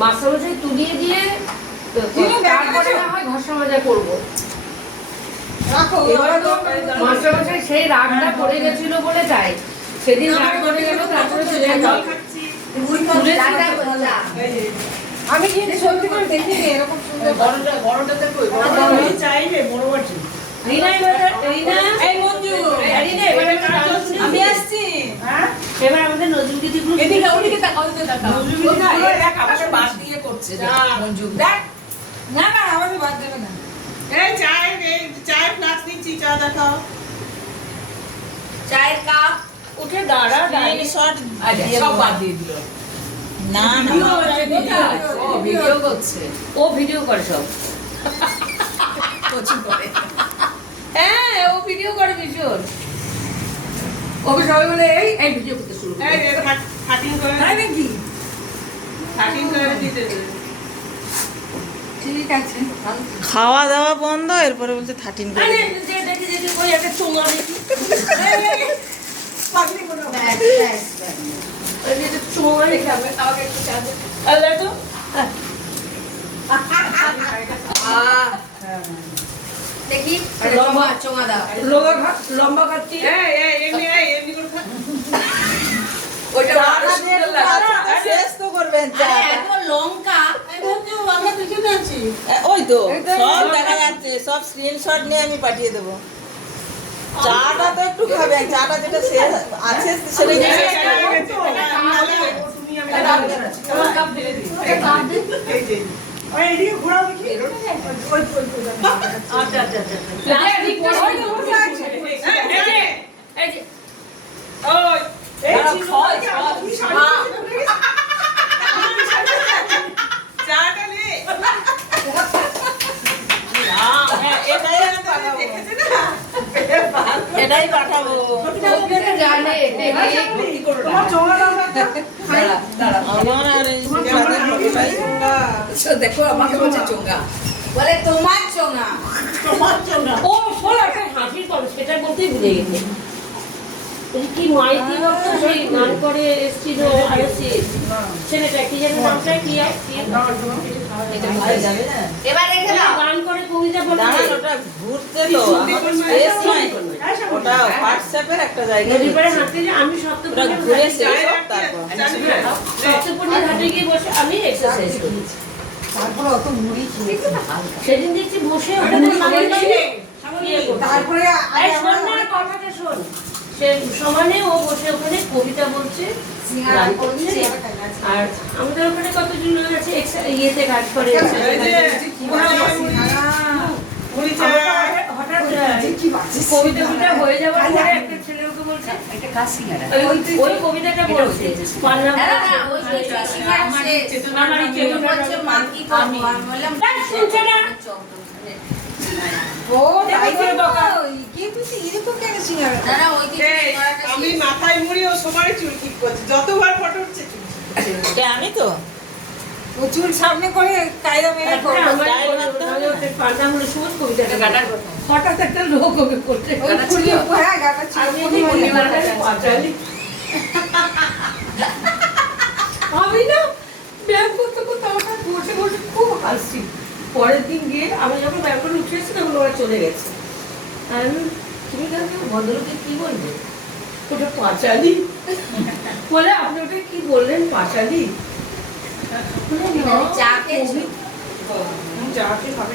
মাছটা তুলিয়ে দিয়ে তারপরে না হয় ঘষা মাজা করবো। মাস্টারমশাই সেই রাগটা পড়ে গেছিল বলে তাই সেদিন রাগ করে গেল, তারপরে আমি কিন্তু সত্যি করে দেখিনি এরকম সুন্দর। বড়টা দেখো, চাইবে বড় বাটি। আমি আসছি। এবার আমাদের নজরুল গীতি গ্রুপ এদিকে ওদিকে তাকাও, ওদিকে তাকাও। আমাকে বাদ দিয়ে করছে মঞ্জু। দেখ, না না আমাকে বাদ দেবে না। এই চায়ের ফ্লাস্ক নিচ্ছি, চা দেখাও। চায়ের কাপ উঠে দাঁড়া, শট সব বাদ দিয়ে দিল। না না ও ভিডিও করছে, ও ভিডিও করে সব। কোচিং করে। হ্যাঁ, ও ভিডিও করে ভীষণ। ওকে সবাই বলে এই ভিডিও করতে শুরু করে। এই কাটিং করে, তাই নাকি? কাটিং করে দিতে দে। ঠিক আছে। খাওয়া দাওয়া বন্ধ, এরপরে বলছে 13 করে আরে দিন। যে দেখি দেখি ওই একটা চোঙা দেখি, পাগলি কোনো ব্যাস। ওই যে একটা চোঙা দেখি, আমাকে একটু চা দে। আরে তো দেখি লম্বা চোঙা দাও। লম্বা খাচ্ছি। এমনি করে খা। ওইটা শেষ তো করবেন চা। এত লঙ্কা আমরা পিছনে আছি। ওই তো সব দেখা যাচ্ছে, সব স্ক্রিনশট নিয়ে আমি পাঠিয়ে দেবো। চাটা তো একটু খাবেন, চাটা যেটা শেষ আছে সেটাই কাপ ঢেলে দিই। এই যে ওই এদিকে ঘোরাও দেখি। আচ্ছা আচ্ছা আচ্ছা। এই যে ওই এই চাটা নে। এটাই আমি পাঠাবো, এটাই পাঠাবো। জানে তোমার চোঙা দাও না। আমার আর এই সাথে এটাই দেখো আমাকে বলছে চোঙা। বলে তোমার চোঙা। ও শোনো, একটা হাসির কথা সেটা বলতেই ভুলে গেছে। ওই কি মাইতি ভক্ত সেই গান করে এসেছিল আরসি ছেলেটা, কি যেন নামটা কি এবার রেখে দাও। গান করে কবিতা বলতে দাঁড়ান, ওটা ঘুরতে তো আমার স্পেস নাই, ওটা হোয়াটসঅ্যাপের একটা জায়গা নদীর পাড়ে হাঁটতে যে আমি ওটা সপ্তপূর্ণির ঘুরে ঘাটে শেষ হোক তারপর। সপ্তপূর্ণির ঘাটে গিয়ে বসে আমি এক্সারসাইজ করি। তারপরে অত মুড়ি খেয়েছি। সেদিন দেখছি বসে ওখানে তারপরে এই শোন না, কথাটা শোন। সে সমানে ও বসে ওখানে কবিতা বলছে, গান করছে। আর আমাদের ওখানে কতজন লোক আছে ইয়েতে কাজ করে, হঠাৎ কবিতাটা হয়ে যাওয়ার পরে একটা ছেলে ওকে বলছে ওই কবিতাটা বলছে পান্না আমার ইচ্ছে তো মা কি করবো আমি বললাম শুনছে না। ও তাই করে বকা কি তুই এরকম কেন সিঙ্গারা না না ওই কি আমি মাথায় মুড়ি ও সবার চুল ঠিক করছি, যতবার ফটো উঠছে চুল ঠিক করছি। এটা আমি তো ও চুল সামনে করে কায়দা মেরে করবো পান্নাগুলো শুন কবিতাটা গাটার কথা, হঠাৎ একটা লোক ওকে করছে হ্যাঁ গাটা ছিল আমি না ব্যায়াম করতে করতে আমার বসে বসে খুব হাসছি। পরের দিন গিয়ে আমি যখন ব্যায়াম করে উঠে এসেছি তখন ওরা চলে গেছে। আমি তুমি কেন ভদ্রলোকে কি বলবে, ওটা পাঁচালি বলে, আপনি ওটা কি বললেন পাঁচালি? চা খেয়েছি যাকে হবে